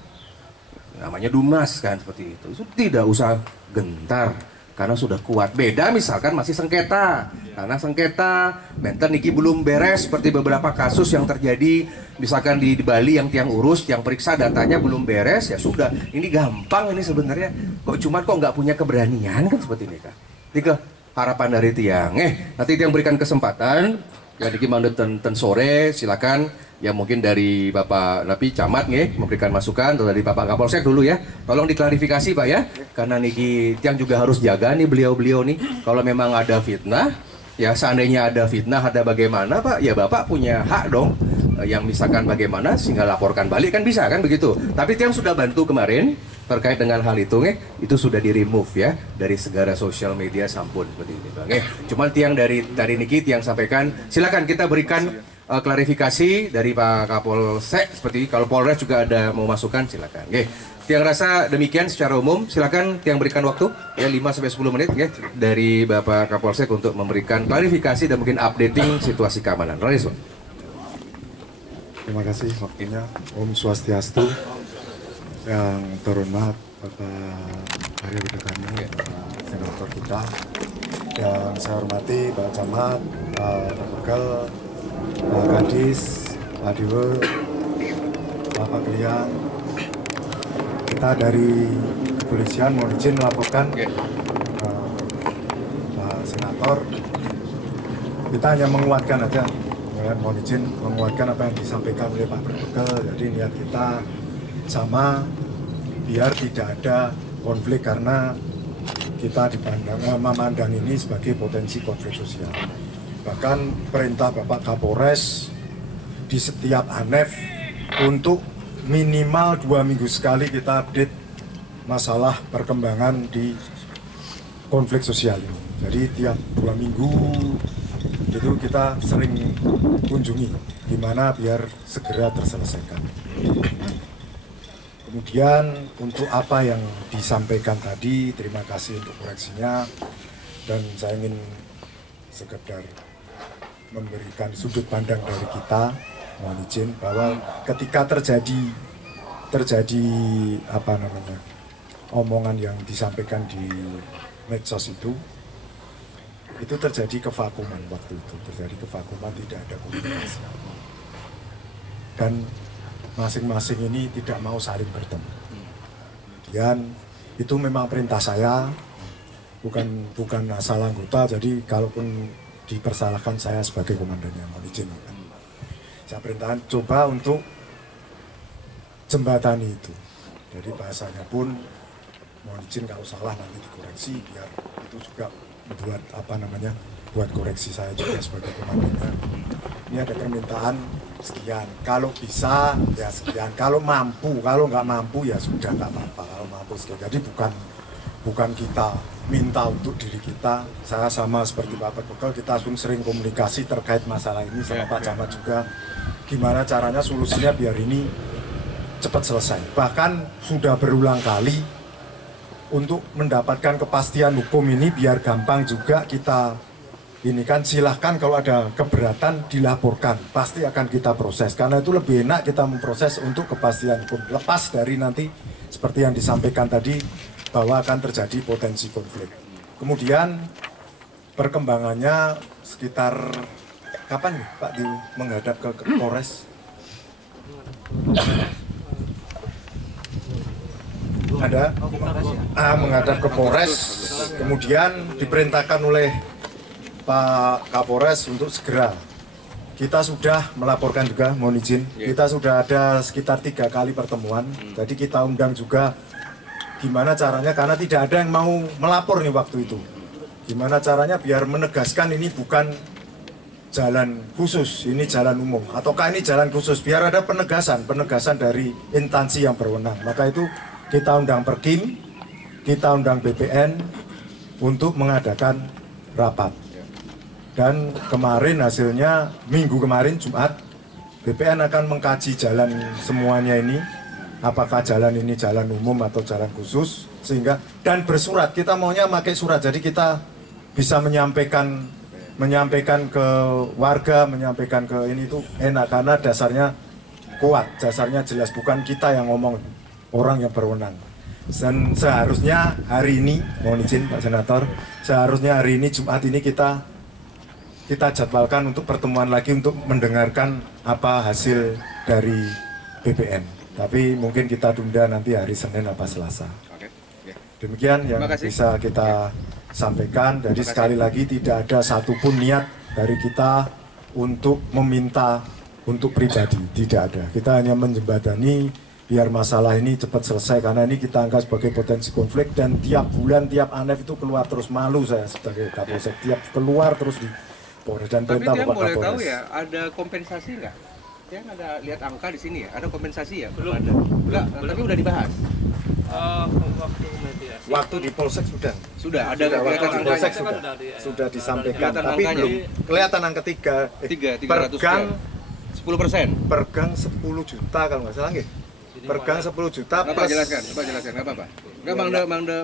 Namanya dumas kan seperti itu, tidak usah gentar karena sudah kuat. Beda misalkan masih sengketa, karena sengketa benten niki belum beres seperti beberapa kasus yang terjadi misalkan di Bali yang tiang urus, yang periksa datanya belum beres, ya sudah. Ini gampang ini sebenarnya, kok nggak punya keberanian kan seperti ini kan. Tiga harapan dari tiang, nanti tiang berikan kesempatan. Ya niki mandat ten sore silakan. Ya mungkin dari Bapak Napi Camat memberikan masukan, atau dari Bapak Kapolsek dulu ya. Tolong diklarifikasi Pak ya, karena niki tiang juga harus jaga nih beliau-beliau nih. Kalau memang ada fitnah, ya seandainya ada fitnah ada bagaimana Pak, ya Bapak punya hak dong. Yang misalkan bagaimana sehingga laporkan balik kan bisa kan begitu. Tapi tiang sudah bantu kemarin terkait dengan hal itu itu sudah di remove ya dari segala sosial media sampun seperti ini Bang. Cuman tiang dari niki tiang sampaikan silakan kita berikan klarifikasi dari Pak Kapolsek seperti kalau Polres juga ada mau masukan silakan. Oke. Tiang rasa demikian secara umum, silakan Tiang berikan waktu ya 5-10 menit ya dari Bapak Kapolsek untuk memberikan klarifikasi dan mungkin updating situasi keamanan. Rolis, Pak. Terima kasih waktunya. Om Swastiastu. Yang terhormat Bapak Arya Widakarna, senator kita. Yang saya hormati Pak Camat, Pak Pegel, Pak Kadis, Pak Dewa, Bapak Kliang. Kita dari kepolisian mohon izin melaporkan Pak Senator. Kita hanya menguatkan aja. Mohon izin menguatkan apa yang disampaikan oleh Pak Pegel. Jadi niat kita sama biar tidak ada konflik karena kita memandang ini sebagai potensi konflik sosial. Bahkan perintah Bapak Kapolres di setiap ANEF untuk minimal 2 minggu sekali kita update masalah perkembangan di konflik sosial ini. Jadi tiap 2 minggu itu kita sering kunjungi gimana biar segera terselesaikan. Kemudian untuk apa yang disampaikan tadi, terima kasih untuk koreksinya, dan saya ingin sekedar memberikan sudut pandang dari kita, mohon izin bahwa ketika terjadi apa namanya omongan yang disampaikan di medsos itu terjadi kevakuman waktu itu, tidak ada komunikasi dan masing-masing ini tidak mau saling bertemu. Kemudian itu memang perintah saya, bukan asal anggota. Jadi kalaupun dipersalahkan saya sebagai komandannya, mohon izin. Saya perintahkan coba untuk jembatani itu. Jadi bahasanya pun mohon izin kalau salah nanti dikoreksi biar itu juga buat koreksi saya juga sebagai komandannya. Ini ada permintaan sekian, kalau bisa ya sekian, kalau nggak mampu ya sudah nggak apa-apa, kalau mampu sekian. Jadi bukan kita minta untuk diri kita. Saya sama seperti Pak Pegel, kita pun sering komunikasi terkait masalah ini sama Pak Camat juga, gimana caranya solusinya biar ini cepat selesai. Bahkan sudah berulang kali untuk mendapatkan kepastian hukum ini biar gampang juga kita ini kan, silahkan kalau ada keberatan dilaporkan, pasti akan kita proses. Karena itu lebih enak kita memproses untuk kepastian hukum. Lepas dari nanti seperti yang disampaikan tadi bahwa akan terjadi potensi konflik. Kemudian perkembangannya sekitar kapan nih Pak menghadap ke Polres? Ada menghadap ke Polres, kemudian diperintahkan oleh Pak Kapolres untuk segera. Kita sudah melaporkan juga, mohon izin. Kita sudah ada sekitar 3 kali pertemuan. Jadi kita undang juga gimana caranya, karena tidak ada yang mau melapor nih waktu itu. Gimana caranya biar menegaskan ini bukan jalan khusus, ini jalan umum. Ataukah ini jalan khusus, biar ada penegasan dari instansi yang berwenang. Maka itu kita undang Perkim, kita undang BPN untuk mengadakan rapat. Dan kemarin hasilnya, minggu kemarin Jumat, BPN akan mengkaji jalan semuanya ini, apakah jalan ini jalan umum atau jalan khusus, sehingga dan bersurat, kita maunya pakai surat, jadi kita bisa menyampaikan ke warga, menyampaikan ke ini itu enak karena dasarnya kuat, dasarnya jelas, bukan kita yang ngomong, orang yang berwenang. Dan seharusnya hari ini, mohon izin Pak Senator, seharusnya hari ini Jumat ini kita jadwalkan untuk pertemuan lagi untuk mendengarkan apa hasil dari BPN. Tapi mungkin kita tunda nanti hari Senin apa Selasa. Demikian yang bisa kita sampaikan. Jadi sekali lagi tidak ada satupun niat dari kita untuk meminta untuk pribadi, tidak ada. Kita hanya menjembatani biar masalah ini cepat selesai, karena ini kita anggap sebagai potensi konflik, dan tiap bulan, tiap ANEF itu keluar terus. Malu saya sebagai Kapolsek, tiap keluar terus di Polres dan perintah Bapak Kapolres. Tapi dia boleh tahu ya, ada kompensasi nggak? Dia ada lihat angka di sini ya, ada kompensasi ya? Belum ada. Enggak, tapi udah dibahas. Waktu di Polsek sudah ada waktu di Polsek sudah disampaikan, tapi belum kelihatan angka 3 per gang 10%. Per gang 10 juta kalau nggak salah nggih. Per gang 10 juta Bapak jelaskan, nggak apa-apa. Nggak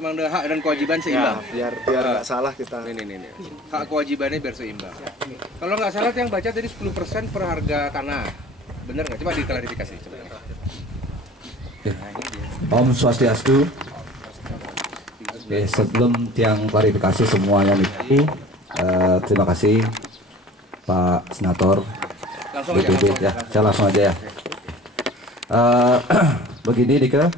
mangda hak dan kewajiban seimbang. Ya, biar nggak salah kita. Ini. Hak kewajibannya biar seimbang. Kalau nggak salah yang baca tadi 10% per harga tanah. Bener nggak? Coba diklarifikasi. Om Swastiastu. Oke, sebelum tiang klarifikasi semuanya nih, terima kasih Pak Senator BPD ya. Saya langsung aja ya. Begini Dika,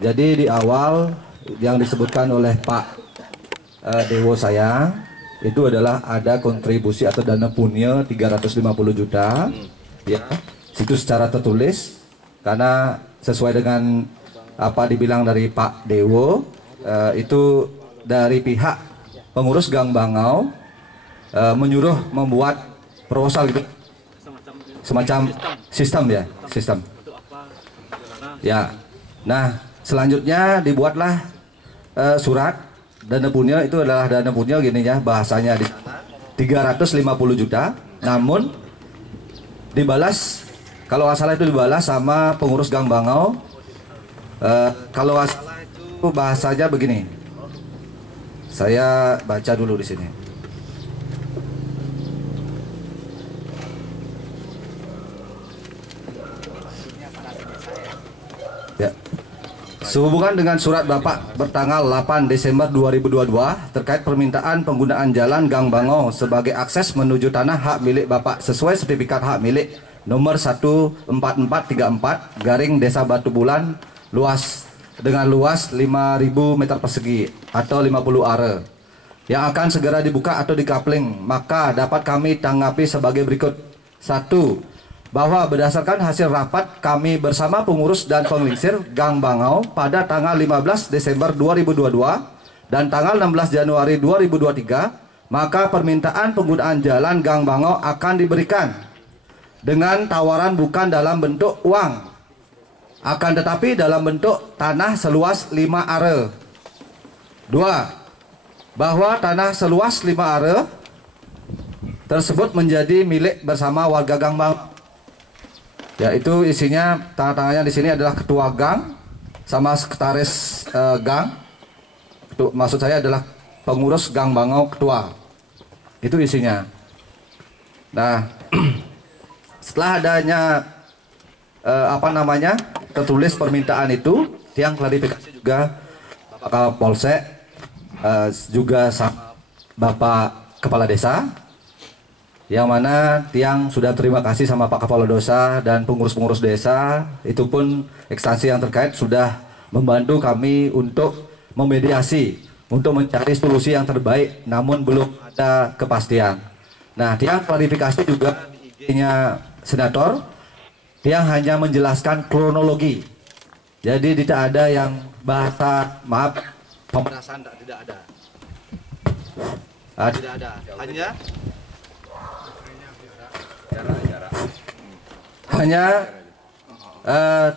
jadi di awal yang disebutkan oleh Pak Dewo saya itu adalah ada kontribusi atau dana punya 350 juta ya, situ secara tertulis karena sesuai dengan apa dibilang dari Pak Dewo itu dari pihak pengurus Gang Bangau menyuruh membuat proposal gitu, semacam sistem ya, sistem. Ya, nah selanjutnya dibuatlah surat dana punya itu adalah dana punya gini ya bahasanya di 350 juta, namun dibalas kalau nggak salah itu dibalas sama pengurus Gang Bangau kalau nggak salah itu bahasanya begini, saya baca dulu di sini. Ya. Sehubungan dengan surat Bapak bertanggal 8 Desember 2022 terkait permintaan penggunaan jalan Gang Bangau sebagai akses menuju tanah hak milik Bapak sesuai sertifikat hak milik nomor 14434 garing Desa Batu Bulan dengan luas 5.000 meter persegi atau 50 are yang akan segera dibuka atau dikapling, maka dapat kami tanggapi sebagai berikut. 1. Bahwa berdasarkan hasil rapat kami bersama pengurus dan penglingsir Gang Bangau pada tanggal 15 Desember 2022 dan tanggal 16 Januari 2023, maka permintaan penggunaan jalan Gang Bangau akan diberikan dengan tawaran bukan dalam bentuk uang, akan tetapi dalam bentuk tanah seluas 5 are. 2. Bahwa tanah seluas 5 are tersebut menjadi milik bersama warga Gang Bangau. Ya, itu isinya tanda-tangannya di sini adalah ketua gang sama sekretaris gang. Maksud saya adalah pengurus Gang Bangau ketua. Itu isinya. Nah, setelah adanya tertulis permintaan itu, tiang klarifikasi juga Bapak Kapolsek juga sama Bapak Kepala Desa. Yang mana tiang sudah terima kasih sama Pak Kepala Desa dan pengurus-pengurus desa, itu pun instansi yang terkait sudah membantu kami untuk memediasi, untuk mencari solusi yang terbaik, namun belum ada kepastian. Nah, tiang klarifikasi juga di IG-nya Senator, tiang hanya menjelaskan kronologi, jadi tidak ada yang bahasa, maaf, pemerasan tidak ada. Tidak ada, hanya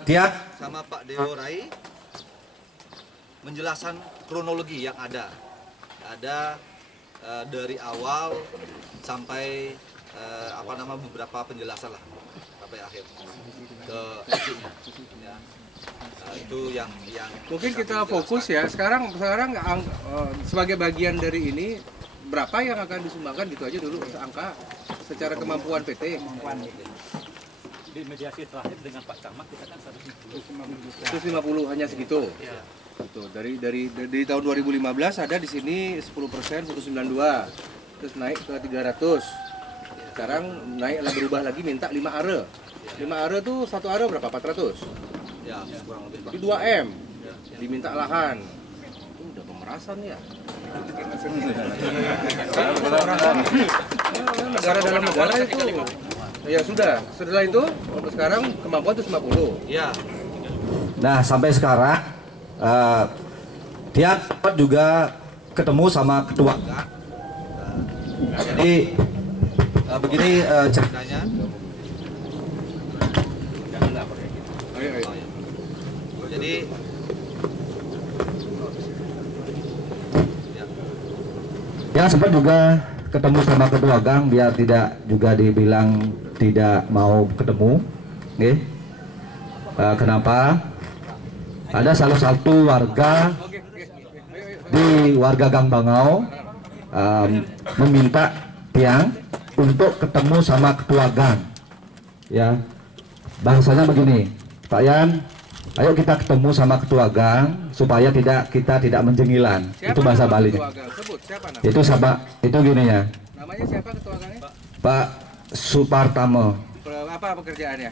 tiap sama Pak Dewo Rai menjelaskan kronologi yang ada dari awal sampai beberapa penjelasan lah sampai akhir ke ya. Itu yang mungkin kita fokus ya sekarang sebagai bagian dari ini berapa yang akan disumbangkan gitu aja dulu angka secara kemampuan PT. Di mediasi terakhir dengan Pak Camat kita kan 150 hanya segitu. Ya. Gitu. Dari tahun 2015 ada di sini 10% 192. Terus naik ke 300. Sekarang naik berubah lagi minta 5 are. 5 are tuh 1 are berapa? 400. Ya, kurang lebih. Di 2M. Diminta lahan. Itu udah pemerasan ya. Negara dalam negara itu ya sudah. Setelah itu untuk sekarang kemampuan itu 50. Ya. Nah, sampai sekarang dia juga ketemu sama ketua. Jadi begini ceritanya. Jadi yang sempat juga ketemu sama ketua gang biar tidak juga dibilang tidak mau ketemu. Oke. Kenapa? Ada salah satu warga di warga Gang Bangau meminta tiang untuk ketemu sama ketua gang. Ya, bahasanya begini, Pak Yan, ayo kita ketemu sama ketua gang supaya kita tidak menjengilan. Siapa itu bahasa Balinya. Sebut, siapa nama? Itu sama, itu gini ya. Namanya siapa ketua gangnya? Pak Supartamo. Apa pekerjaannya?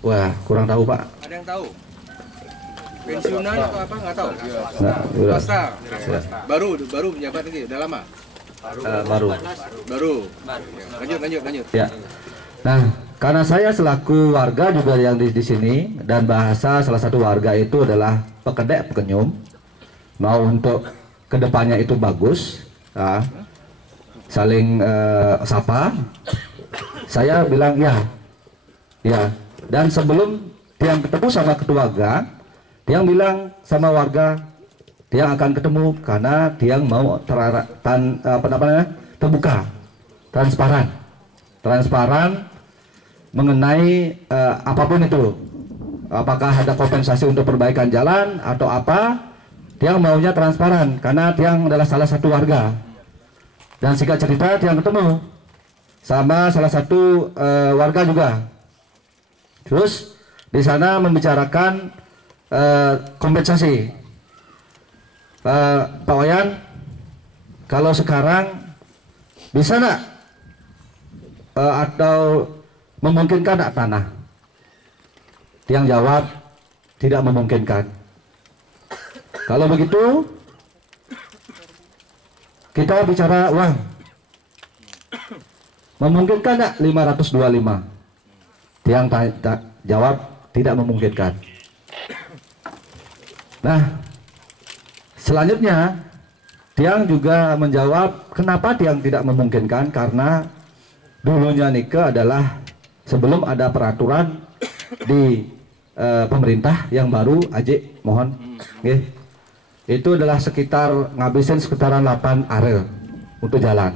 Wah, kurang tahu Pak. Ada yang tahu? Pensiunan atau apa? Nggak tahu. Nah, udah. Swasta. Baru menjabat lagi. Udah lama? Baru. Lanjut. Ya. Nah, karena saya selaku warga juga yang di sini dan bahasa salah satu warga itu adalah pekedek pekenyum, mau untuk kedepannya itu bagus, saling sapa. Saya bilang ya. Dan sebelum Tiang ketemu sama ketua gang, Tiang bilang sama warga, Tiang akan ketemu karena Tiang mau terbuka, transparan mengenai apapun itu, apakah ada kompensasi untuk perbaikan jalan atau apa. Tiang maunya transparan karena Tiang adalah salah satu warga. Dan singkat cerita Tiang ketemu sama salah satu warga juga. Terus di sana membicarakan kompensasi. Pak Wayan, kalau sekarang bisa nggak atau memungkinkan nggak tanah? Tiang jawab tidak memungkinkan. Kalau begitu kita bicara uang. Memungkinkan nggak 525? Tiang jawab tidak memungkinkan. Nah, selanjutnya Tiang juga menjawab kenapa Tiang tidak memungkinkan, karena dulunya Nike adalah sebelum ada peraturan di pemerintah yang baru, Aji mohon, itu adalah ngabisin sekitaran 8 are untuk jalan.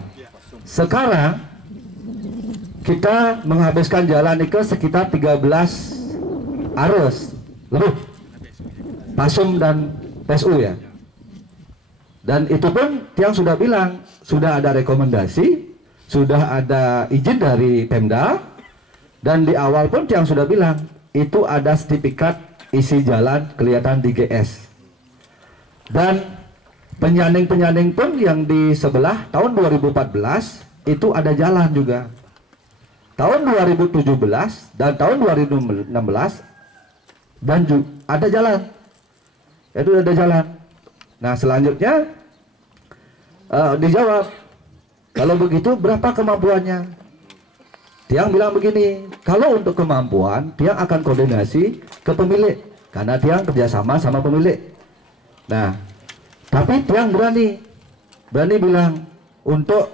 Sekarang kita menghabiskan jalan Nike sekitar 13 ares lebih, Pasum dan PSU ya. Dan itu pun Tiang sudah bilang, sudah ada rekomendasi, sudah ada izin dari Pemda, dan di awal pun Tiang sudah bilang, itu ada sertifikat isi jalan kelihatan di GS. Dan penyaning-penyaning pun yang di sebelah tahun 2014, itu ada jalan juga. Tahun 2017 dan tahun 2016, dan ada jalan. Itu ada jalan. Nah, selanjutnya dijawab, kalau begitu berapa kemampuannya? Tiang bilang begini, kalau untuk kemampuan Tiang akan koordinasi ke pemilik, karena Tiang kerjasama sama pemilik. Nah, tapi Tiang berani bilang untuk